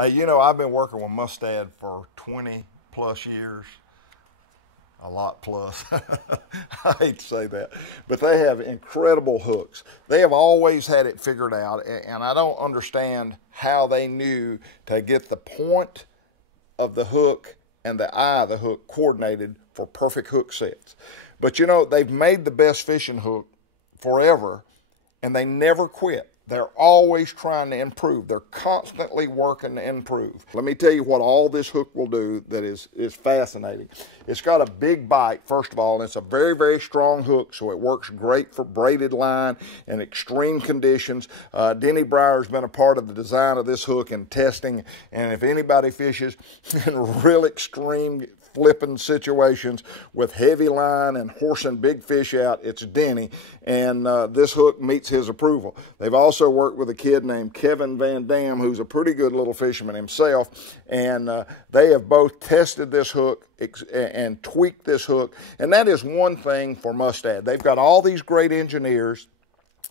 Hey, you know, I've been working with Mustad for 20 plus years. A lot plus. I hate to say that. But they have incredible hooks. They have always had it figured out, and I don't understand how they knew to get the point of the hook and the eye of the hook coordinated for perfect hook sets. But you know, they've made the best fishing hook forever, and they never quit. They're always trying to improve. They're constantly working to improve. Let me tell you what all this hook will do that is fascinating. It's got a big bite, first of all, and it's a very, very strong hook, so it works great for braided line and extreme conditions. Denny Breyer's been a part of the design of this hook and testing, and if anybody fishes in real extreme flipping situations with heavy line and horsing big fish out, it's Denny, and this hook meets his approval. They've also worked with a kid named Kevin Van Dam, who's a pretty good little fisherman himself, and they have both tested this hook and tweaked this hook, and that is one thing for Mustad. They've got all these great engineers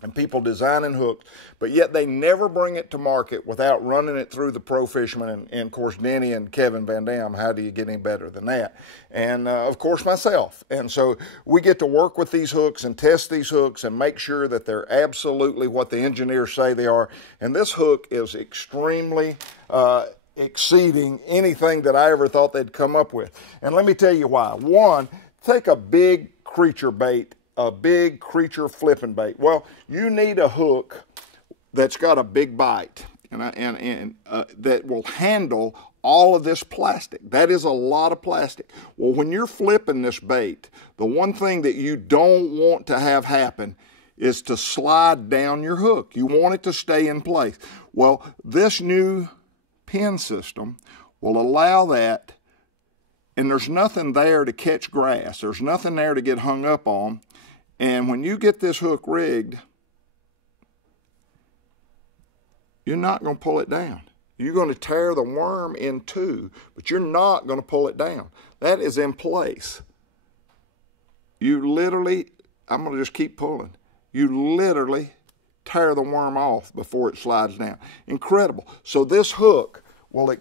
and people designing hooks, but yet they never bring it to market without running it through the pro fishermen, and of course Denny and Kevin Van Dam. How do you get any better than that? And of course myself. And so we get to work with these hooks and test these hooks and make sure that they're absolutely what the engineers say they are. And this hook is extremely exceeding anything that I ever thought they'd come up with. And let me tell you why. One, take a big creature bait, a big creature flipping bait. Well, you need a hook that's got a big bite and that will handle all of this plastic. That is a lot of plastic. Well, when you're flipping this bait, the one thing that you don't want to have happen is to slide down your hook. You want it to stay in place. Well, this new pin system will allow that, and there's nothing there to catch grass. There's nothing there to get hung up on. And when you get this hook rigged, you're not going to pull it down. You're going to tear the worm in two, but you're not going to pull it down. That is in place. You literally, I'm going to just keep pulling. You literally tear the worm off before it slides down. Incredible. So this hook will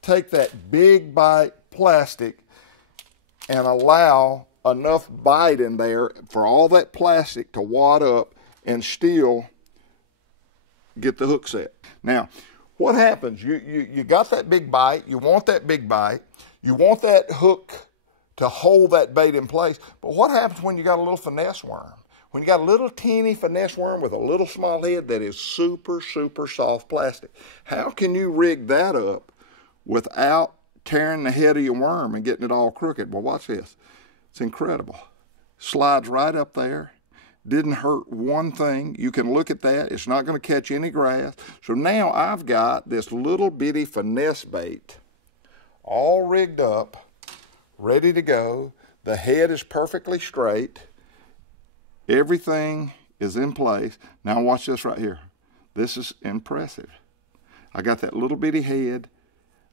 take that big bite plastic and allow enough bite in there for all that plastic to wad up and still get the hook set. Now, what happens? You got that big bite. You want that big bite. You want that hook to hold that bait in place. But what happens when you got a little finesse worm? When you got a little teeny finesse worm with a little small head that is super, super soft plastic? How can you rig that up without tearing the head of your worm and getting it all crooked? Well, watch this. It's incredible. Slides right up there. Didn't hurt one thing. You can look at that. It's not going to catch any grass. So now I've got this little bitty finesse bait all rigged up, ready to go. The head is perfectly straight. Everything is in place. Now watch this right here. This is impressive. I got that little bitty head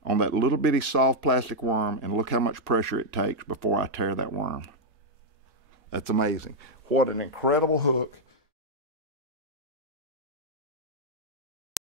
on that little bitty soft plastic worm, and look how much pressure it takes before I tear that worm. That's amazing. What an incredible hook.